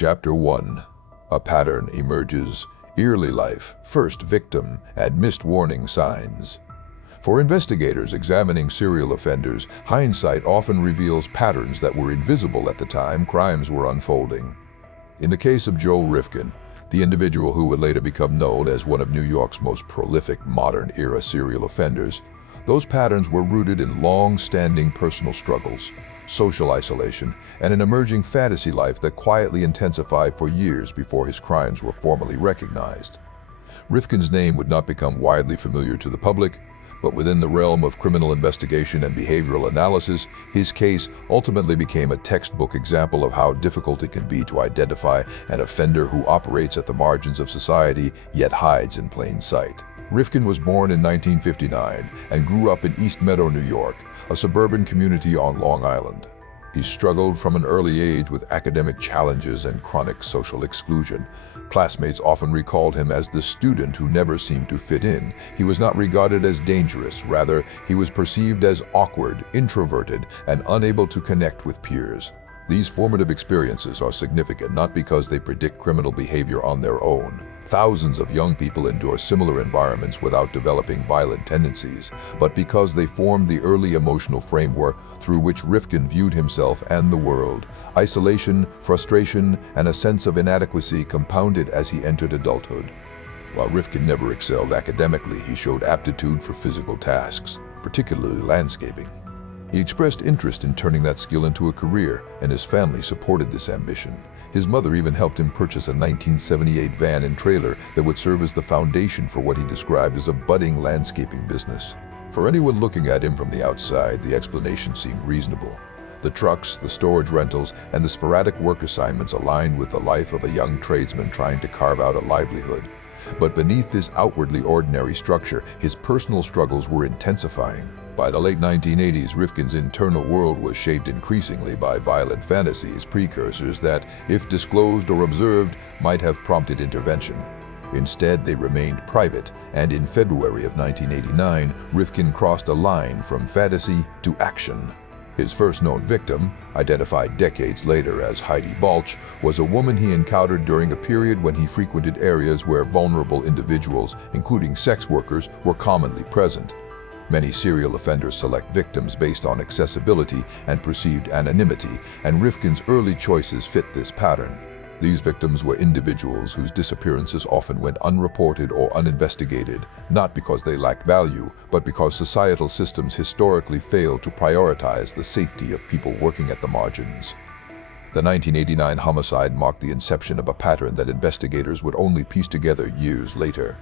Chapter 1. A pattern emerges. Eerily life, first victim, and missed warning signs. For investigators examining serial offenders, hindsight often reveals patterns that were invisible at the time crimes were unfolding. In the case of Joel Rifkin, the individual who would later become known as one of New York's most prolific modern-era serial offenders, those patterns were rooted in long-standing personal struggles, social isolation, and an emerging fantasy life that quietly intensified for years before his crimes were formally recognized. Rifkin's name would not become widely familiar to the public, but within the realm of criminal investigation and behavioral analysis, his case ultimately became a textbook example of how difficult it can be to identify an offender who operates at the margins of society yet hides in plain sight. Rifkin was born in 1959 and grew up in East Meadow, New York, a suburban community on Long Island. He struggled from an early age with academic challenges and chronic social exclusion. Classmates often recalled him as the student who never seemed to fit in. He was not regarded as dangerous, rather, he was perceived as awkward, introverted, and unable to connect with peers. These formative experiences are significant not because they predict criminal behavior on their own. Thousands of young people endure similar environments without developing violent tendencies, but because they formed the early emotional framework through which Rifkin viewed himself and the world. Isolation, frustration, and a sense of inadequacy compounded as he entered adulthood. While Rifkin never excelled academically, he showed aptitude for physical tasks, particularly landscaping. He expressed interest in turning that skill into a career, and his family supported this ambition. His mother even helped him purchase a 1978 van and trailer that would serve as the foundation for what he described as a budding landscaping business. For anyone looking at him from the outside, the explanation seemed reasonable. The trucks, the storage rentals, and the sporadic work assignments aligned with the life of a young tradesman trying to carve out a livelihood. But beneath this outwardly ordinary structure, his personal struggles were intensifying. By the late 1980s, Rifkin's internal world was shaped increasingly by violent fantasies, precursors that, if disclosed or observed, might have prompted intervention. Instead, they remained private, and in February of 1989, Rifkin crossed a line from fantasy to action. His first known victim, identified decades later as Heidi Balch, was a woman he encountered during a period when he frequented areas where vulnerable individuals, including sex workers, were commonly present. Many serial offenders select victims based on accessibility and perceived anonymity, and Rifkin's early choices fit this pattern. These victims were individuals whose disappearances often went unreported or uninvestigated, not because they lacked value, but because societal systems historically failed to prioritize the safety of people working at the margins. The 1989 homicide marked the inception of a pattern that investigators would only piece together years later.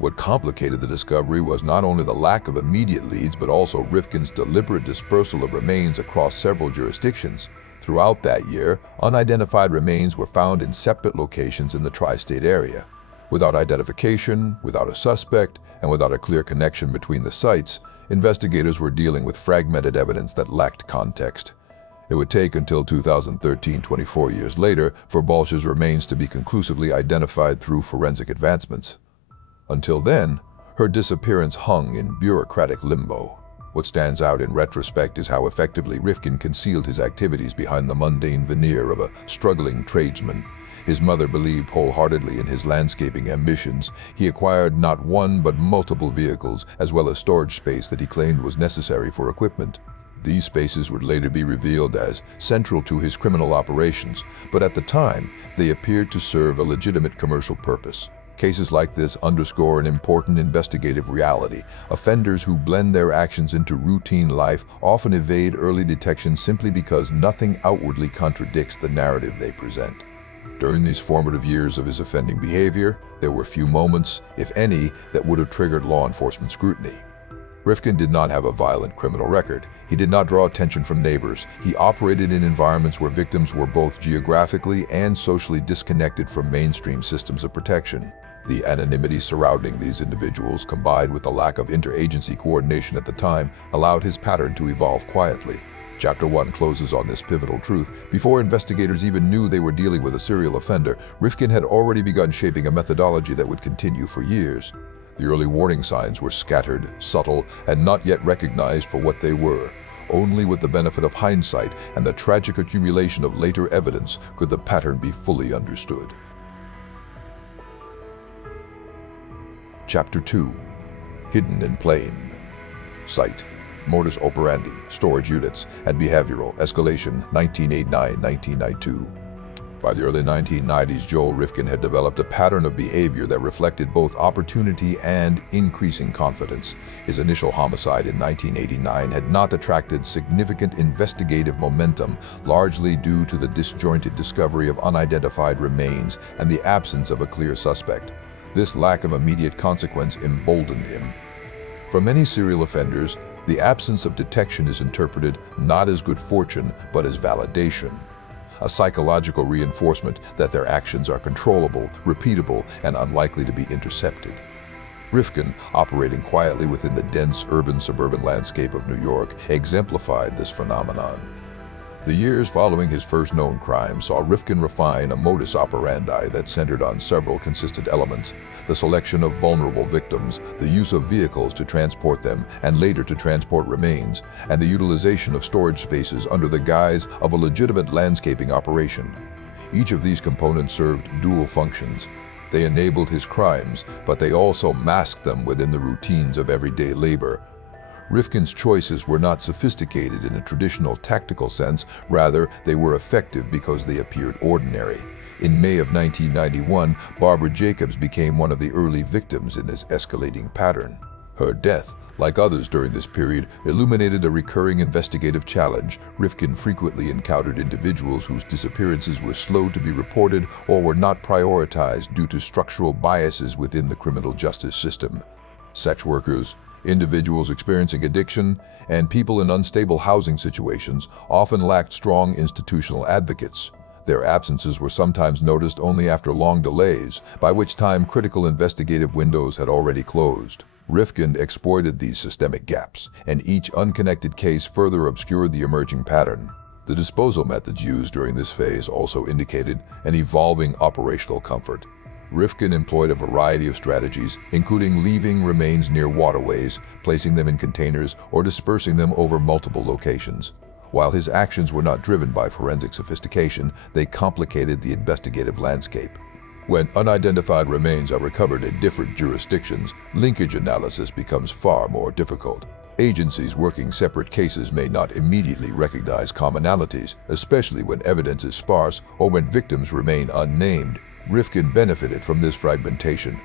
What complicated the discovery was not only the lack of immediate leads, but also Rifkin's deliberate dispersal of remains across several jurisdictions. Throughout that year, unidentified remains were found in separate locations in the tri-state area. Without identification, without a suspect, and without a clear connection between the sites, investigators were dealing with fragmented evidence that lacked context. It would take until 2013, 24 years later, for Balch's remains to be conclusively identified through forensic advancements. Until then, her disappearance hung in bureaucratic limbo. What stands out in retrospect is how effectively Rifkin concealed his activities behind the mundane veneer of a struggling tradesman. His mother believed wholeheartedly in his landscaping ambitions. He acquired not one but multiple vehicles, as well as storage space that he claimed was necessary for equipment. These spaces would later be revealed as central to his criminal operations, but at the time, they appeared to serve a legitimate commercial purpose. Cases like this underscore an important investigative reality. Offenders who blend their actions into routine life often evade early detection simply because nothing outwardly contradicts the narrative they present. During these formative years of his offending behavior, there were few moments, if any, that would have triggered law enforcement scrutiny. Rifkin did not have a violent criminal record. He did not draw attention from neighbors. He operated in environments where victims were both geographically and socially disconnected from mainstream systems of protection. The anonymity surrounding these individuals, combined with the lack of interagency coordination at the time, allowed his pattern to evolve quietly. Chapter 1 closes on this pivotal truth. Before investigators even knew they were dealing with a serial offender, Rifkin had already begun shaping a methodology that would continue for years. The early warning signs were scattered, subtle, and not yet recognized for what they were. Only with the benefit of hindsight and the tragic accumulation of later evidence could the pattern be fully understood. Chapter 2. Hidden in plain sight. Modus operandi, storage units, and behavioral escalation, 1989-1992. By the early 1990s, Joel Rifkin had developed a pattern of behavior that reflected both opportunity and increasing confidence. His initial homicide in 1989 had not attracted significant investigative momentum, largely due to the disjointed discovery of unidentified remains and the absence of a clear suspect. This lack of immediate consequence emboldened him. For many serial offenders, the absence of detection is interpreted not as good fortune, but as validation, a psychological reinforcement that their actions are controllable, repeatable, and unlikely to be intercepted. Rifkin, operating quietly within the dense urban-suburban landscape of New York, exemplified this phenomenon. The years following his first known crime saw Rifkin refine a modus operandi that centered on several consistent elements: the selection of vulnerable victims, the use of vehicles to transport them and later to transport remains, and the utilization of storage spaces under the guise of a legitimate landscaping operation. Each of these components served dual functions. They enabled his crimes, but they also masked them within the routines of everyday labor. Rifkin's choices were not sophisticated in a traditional tactical sense, rather they were effective because they appeared ordinary. In May of 1991, Barbara Jacobs became one of the early victims in this escalating pattern. Her death, like others during this period, illuminated a recurring investigative challenge. Rifkin frequently encountered individuals whose disappearances were slow to be reported or were not prioritized due to structural biases within the criminal justice system. Sex workers, individuals experiencing addiction, and people in unstable housing situations often lacked strong institutional advocates. Their absences were sometimes noticed only after long delays, by which time critical investigative windows had already closed. Rifkin exploited these systemic gaps, and each unconnected case further obscured the emerging pattern. The disposal methods used during this phase also indicated an evolving operational comfort. Rifkin employed a variety of strategies, including leaving remains near waterways, placing them in containers, or dispersing them over multiple locations. While his actions were not driven by forensic sophistication, they complicated the investigative landscape. When unidentified remains are recovered in different jurisdictions, linkage analysis becomes far more difficult. Agencies working separate cases may not immediately recognize commonalities, especially when evidence is sparse or when victims remain unnamed. Rifkin benefited from this fragmentation.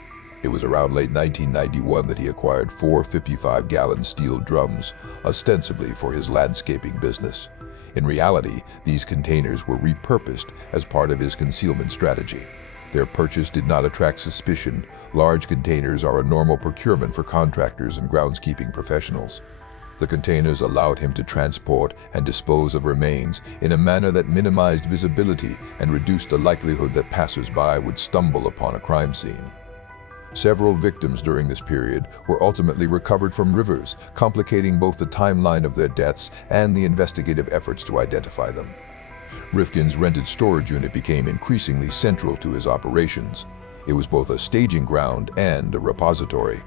It was around late 1991 that he acquired 4 55-gallon steel drums, ostensibly for his landscaping business. In reality, these containers were repurposed as part of his concealment strategy. Their purchase did not attract suspicion. Large containers are a normal procurement for contractors and groundskeeping professionals. The containers allowed him to transport and dispose of remains in a manner that minimized visibility and reduced the likelihood that passers-by would stumble upon a crime scene. Several victims during this period were ultimately recovered from rivers, complicating both the timeline of their deaths and the investigative efforts to identify them. Rifkin's rented storage unit became increasingly central to his operations. It was both a staging ground and a repository.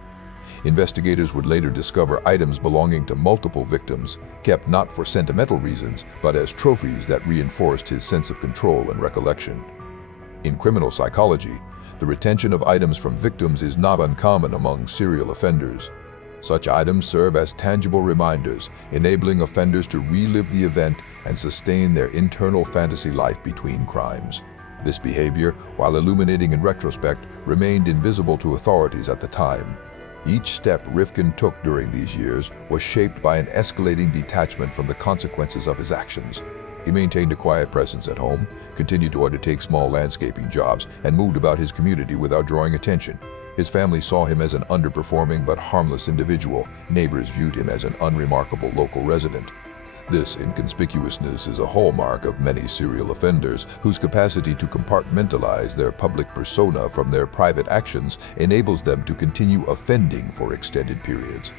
Investigators would later discover items belonging to multiple victims, kept not for sentimental reasons, but as trophies that reinforced his sense of control and recollection. In criminal psychology, the retention of items from victims is not uncommon among serial offenders. Such items serve as tangible reminders, enabling offenders to relive the event and sustain their internal fantasy life between crimes. This behavior, while illuminating in retrospect, remained invisible to authorities at the time. Each step Rifkin took during these years was shaped by an escalating detachment from the consequences of his actions. He maintained a quiet presence at home, continued to undertake small landscaping jobs, and moved about his community without drawing attention. His family saw him as an underperforming but harmless individual. Neighbors viewed him as an unremarkable local resident. This inconspicuousness is a hallmark of many serial offenders whose capacity to compartmentalize their public persona from their private actions enables them to continue offending for extended periods.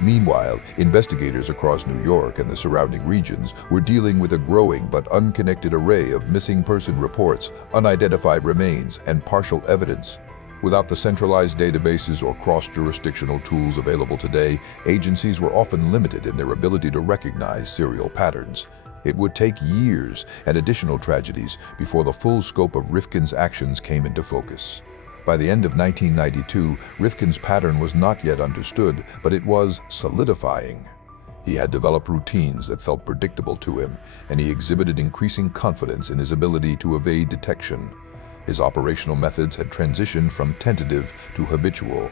Meanwhile, investigators across New York and the surrounding regions were dealing with a growing but unconnected array of missing person reports, unidentified remains, and partial evidence. Without the centralized databases or cross-jurisdictional tools available today, agencies were often limited in their ability to recognize serial patterns. It would take years and additional tragedies before the full scope of Rifkin's actions came into focus. By the end of 1992, Rifkin's pattern was not yet understood, but it was solidifying. He had developed routines that felt predictable to him, and he exhibited increasing confidence in his ability to evade detection. His operational methods had transitioned from tentative to habitual.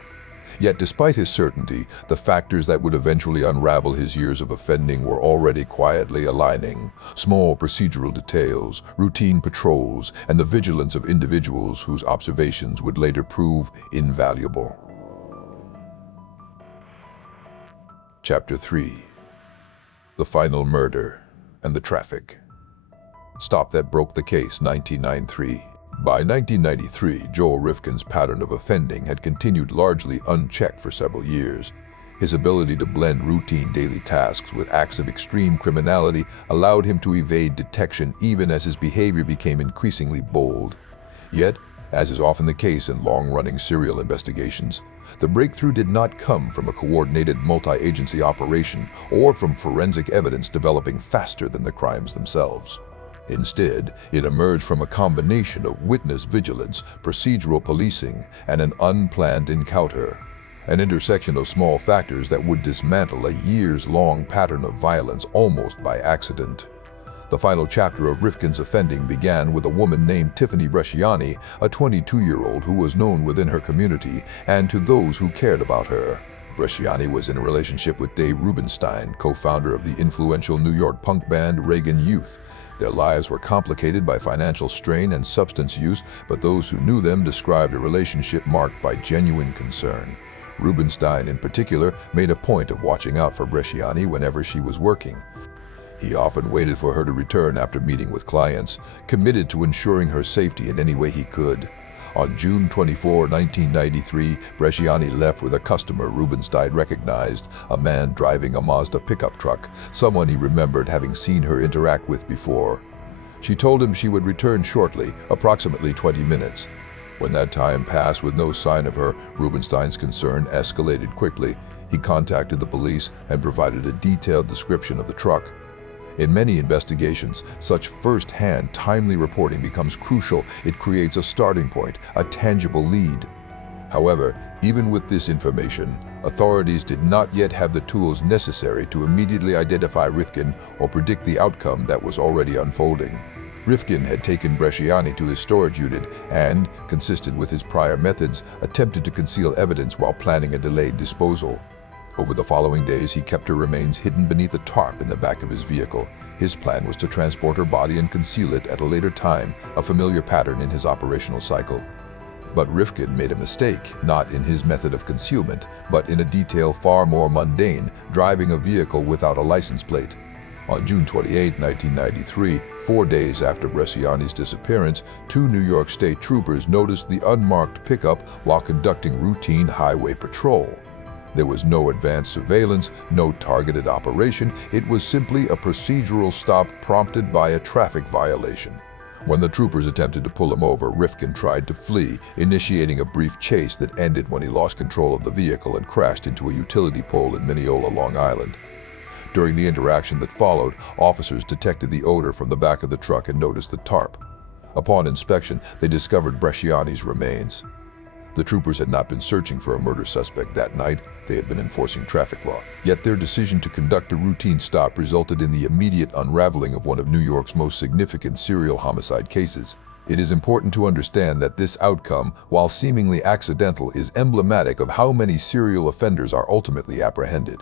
Yet despite his certainty, the factors that would eventually unravel his years of offending were already quietly aligning. Small procedural details, routine patrols, and the vigilance of individuals whose observations would later prove invaluable. Chapter 3. The Final Murder and the Traffic. Stop That Broke the Case, 1993. By 1993, Joel Rifkin's pattern of offending had continued largely unchecked for several years. His ability to blend routine daily tasks with acts of extreme criminality allowed him to evade detection even as his behavior became increasingly bold. Yet, as is often the case in long-running serial investigations, the breakthrough did not come from a coordinated multi-agency operation or from forensic evidence developing faster than the crimes themselves. Instead, it emerged from a combination of witness vigilance, procedural policing, and an unplanned encounter, an intersection of small factors that would dismantle a years-long pattern of violence almost by accident. The final chapter of Rifkin's offending began with a woman named Tiffany Bresciani, a 22-year-old who was known within her community and to those who cared about her. Bresciani was in a relationship with Dave Rubenstein, co-founder of the influential New York punk band Reagan Youth. Their lives were complicated by financial strain and substance use, but those who knew them described a relationship marked by genuine concern. Rubenstein, in particular, made a point of watching out for Bresciani whenever she was working. He often waited for her to return after meeting with clients, committed to ensuring her safety in any way he could. On June 24, 1993, Bresciani left with a customer Rubenstein recognized, a man driving a Mazda pickup truck, someone he remembered having seen her interact with before. She told him she would return shortly, approximately 20 minutes. When that time passed with no sign of her, Rubenstein's concern escalated quickly. He contacted the police and provided a detailed description of the truck. In many investigations, such first-hand, timely reporting becomes crucial. It creates a starting point, a tangible lead. However, even with this information, authorities did not yet have the tools necessary to immediately identify Rifkin or predict the outcome that was already unfolding. Rifkin had taken Bresciani to his storage unit and, consistent with his prior methods, attempted to conceal evidence while planning a delayed disposal. Over the following days, he kept her remains hidden beneath a tarp in the back of his vehicle. His plan was to transport her body and conceal it at a later time, a familiar pattern in his operational cycle. But Rifkin made a mistake, not in his method of concealment, but in a detail far more mundane, driving a vehicle without a license plate. On June 28, 1993, 4 days after Bresciani's disappearance, 2 New York State troopers noticed the unmarked pickup while conducting routine highway patrol. There was no advanced surveillance, no targeted operation. It was simply a procedural stop prompted by a traffic violation. When the troopers attempted to pull him over, Rifkin tried to flee, initiating a brief chase that ended when he lost control of the vehicle and crashed into a utility pole in Mineola, Long Island. During the interaction that followed, officers detected the odor from the back of the truck and noticed the tarp. Upon inspection, they discovered Bresciani's remains. The troopers had not been searching for a murder suspect that night. They had been enforcing traffic law. Yet their decision to conduct a routine stop resulted in the immediate unraveling of one of New York's most significant serial homicide cases. It is important to understand that this outcome, while seemingly accidental, is emblematic of how many serial offenders are ultimately apprehended.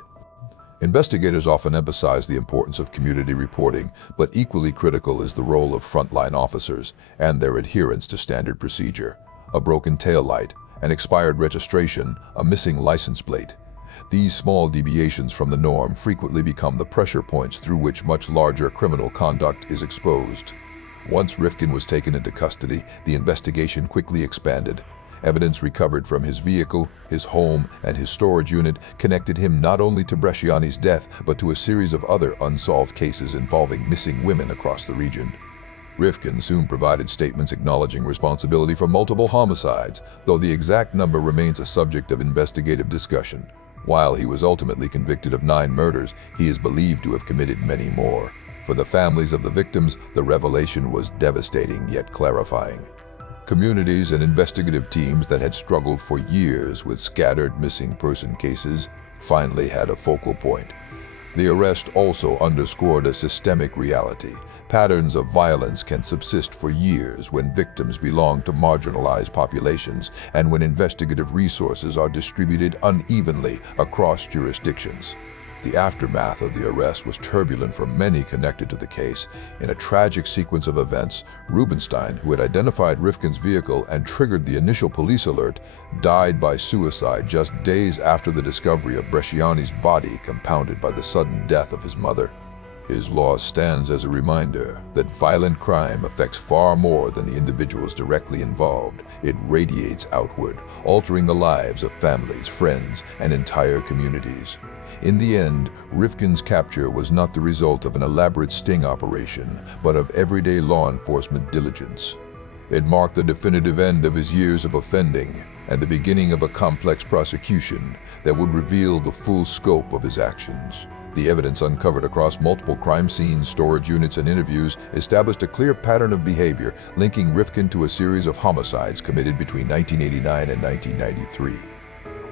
Investigators often emphasize the importance of community reporting, but equally critical is the role of frontline officers and their adherence to standard procedure. A broken taillight, an expired registration, a missing license plate. These small deviations from the norm frequently become the pressure points through which much larger criminal conduct is exposed. Once Rifkin was taken into custody, the investigation quickly expanded. Evidence recovered from his vehicle, his home, and his storage unit connected him not only to Bresciani's death, but to a series of other unsolved cases involving missing women across the region. Rifkin soon provided statements acknowledging responsibility for multiple homicides, though the exact number remains a subject of investigative discussion. While he was ultimately convicted of 9 murders, he is believed to have committed many more. For the families of the victims, the revelation was devastating yet clarifying. Communities and investigative teams that had struggled for years with scattered missing person cases finally had a focal point. The arrest also underscored a systemic reality. Patterns of violence can subsist for years when victims belong to marginalized populations and when investigative resources are distributed unevenly across jurisdictions. The aftermath of the arrest was turbulent for many connected to the case. In a tragic sequence of events, Rubenstein, who had identified Rifkin's vehicle and triggered the initial police alert, died by suicide just days after the discovery of Bresciani's body, compounded by the sudden death of his mother. His loss stands as a reminder that violent crime affects far more than the individuals directly involved. It radiates outward, altering the lives of families, friends, and entire communities. In the end, Rifkin's capture was not the result of an elaborate sting operation, but of everyday law enforcement diligence. It marked the definitive end of his years of offending and the beginning of a complex prosecution that would reveal the full scope of his actions. The evidence uncovered across multiple crime scenes, storage units, and interviews established a clear pattern of behavior linking Rifkin to a series of homicides committed between 1989 and 1993.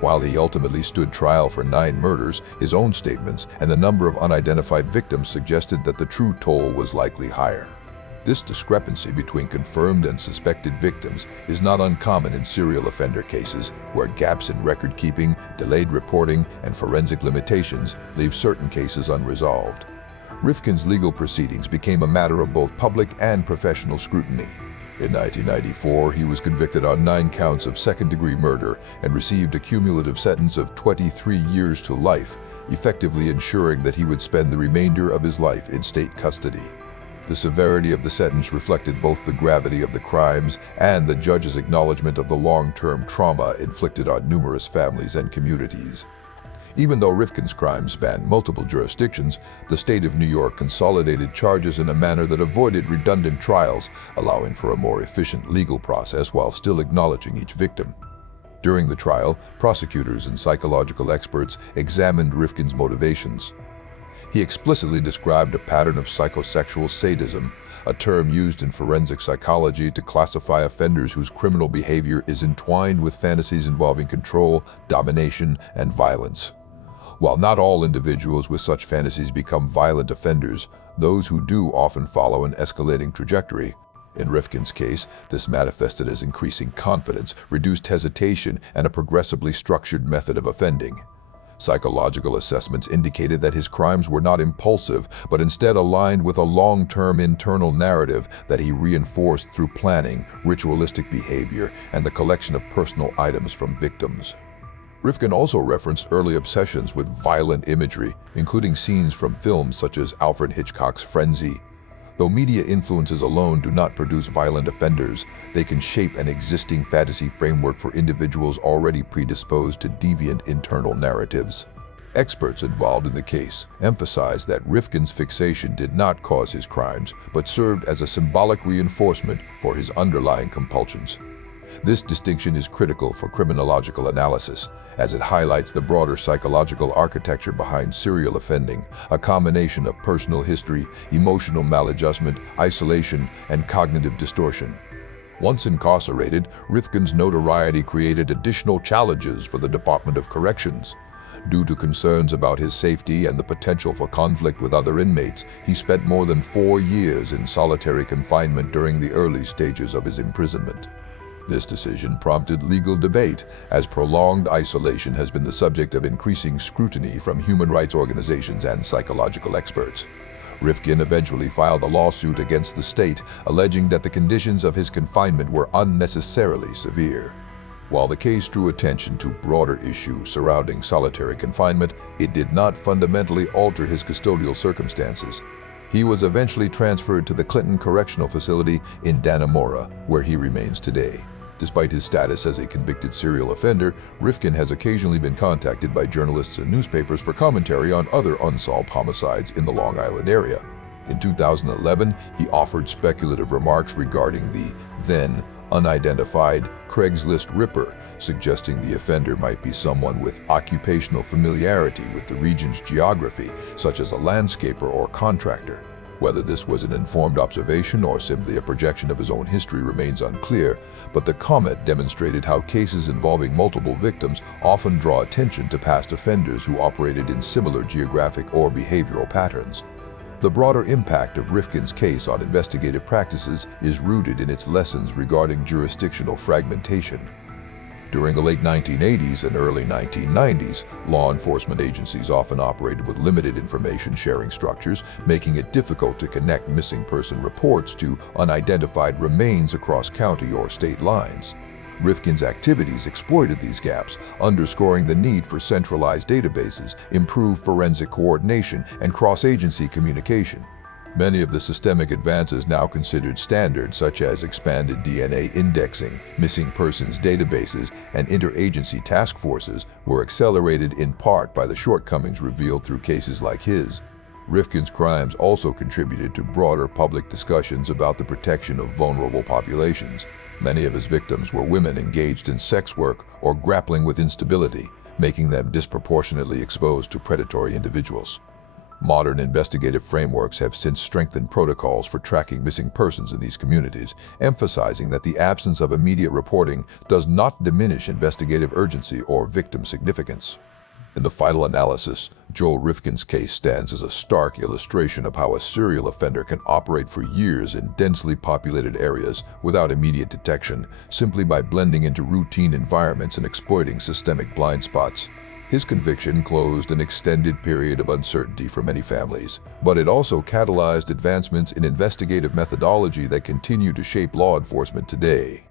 While he ultimately stood trial for 9 murders, his own statements and the number of unidentified victims suggested that the true toll was likely higher. This discrepancy between confirmed and suspected victims is not uncommon in serial offender cases, where gaps in record keeping, delayed reporting, and forensic limitations leave certain cases unresolved. Rifkin's legal proceedings became a matter of both public and professional scrutiny. In 1994, he was convicted on 9 counts of second-degree murder and received a cumulative sentence of 23 years to life, effectively ensuring that he would spend the remainder of his life in state custody. The severity of the sentence reflected both the gravity of the crimes and the judge's acknowledgement of the long-term trauma inflicted on numerous families and communities. Even though Rifkin's crimes spanned multiple jurisdictions, the state of New York consolidated charges in a manner that avoided redundant trials, allowing for a more efficient legal process while still acknowledging each victim. During the trial, prosecutors and psychological experts examined Rifkin's motivations. He explicitly described a pattern of psychosexual sadism, a term used in forensic psychology to classify offenders whose criminal behavior is entwined with fantasies involving control, domination, and violence. While not all individuals with such fantasies become violent offenders, those who do often follow an escalating trajectory. In Rifkin's case, this manifested as increasing confidence, reduced hesitation, and a progressively structured method of offending. Psychological assessments indicated that his crimes were not impulsive, but instead aligned with a long-term internal narrative that he reinforced through planning, ritualistic behavior, and the collection of personal items from victims. Rifkin also referenced early obsessions with violent imagery, including scenes from films such as Alfred Hitchcock's Frenzy. Though media influences alone do not produce violent offenders, they can shape an existing fantasy framework for individuals already predisposed to deviant internal narratives. Experts involved in the case emphasized that Rifkin's fixation did not cause his crimes, but served as a symbolic reinforcement for his underlying compulsions. This distinction is critical for criminological analysis, as it highlights the broader psychological architecture behind serial offending, a combination of personal history, emotional maladjustment, isolation, and cognitive distortion. Once incarcerated, Rifkin's notoriety created additional challenges for the Department of Corrections. Due to concerns about his safety and the potential for conflict with other inmates, he spent more than 4 years in solitary confinement during the early stages of his imprisonment. This decision prompted legal debate, as prolonged isolation has been the subject of increasing scrutiny from human rights organizations and psychological experts. Rifkin eventually filed a lawsuit against the state, alleging that the conditions of his confinement were unnecessarily severe. While the case drew attention to broader issues surrounding solitary confinement, it did not fundamentally alter his custodial circumstances. He was eventually transferred to the Clinton Correctional Facility in Dannemora, where he remains today. Despite his status as a convicted serial offender, Rifkin has occasionally been contacted by journalists and newspapers for commentary on other unsolved homicides in the Long Island area. In 2011, he offered speculative remarks regarding the then unidentified Craigslist Ripper, suggesting the offender might be someone with occupational familiarity with the region's geography, such as a landscaper or contractor. Whether this was an informed observation or simply a projection of his own history remains unclear, but the comment demonstrated how cases involving multiple victims often draw attention to past offenders who operated in similar geographic or behavioral patterns. The broader impact of Rifkin's case on investigative practices is rooted in its lessons regarding jurisdictional fragmentation. During the late 1980s and early 1990s, law enforcement agencies often operated with limited information sharing structures, making it difficult to connect missing person reports to unidentified remains across county or state lines. Rifkin's activities exploited these gaps, underscoring the need for centralized databases, improved forensic coordination, and cross-agency communication. Many of the systemic advances now considered standard, such as expanded DNA indexing, missing persons databases, and interagency task forces, were accelerated in part by the shortcomings revealed through cases like his. Rifkin's crimes also contributed to broader public discussions about the protection of vulnerable populations. Many of his victims were women engaged in sex work or grappling with instability, making them disproportionately exposed to predatory individuals. Modern investigative frameworks have since strengthened protocols for tracking missing persons in these communities, emphasizing that the absence of immediate reporting does not diminish investigative urgency or victim significance. In the final analysis, Joel Rifkin's case stands as a stark illustration of how a serial offender can operate for years in densely populated areas without immediate detection, simply by blending into routine environments and exploiting systemic blind spots. His conviction closed an extended period of uncertainty for many families, but it also catalyzed advancements in investigative methodology that continue to shape law enforcement today.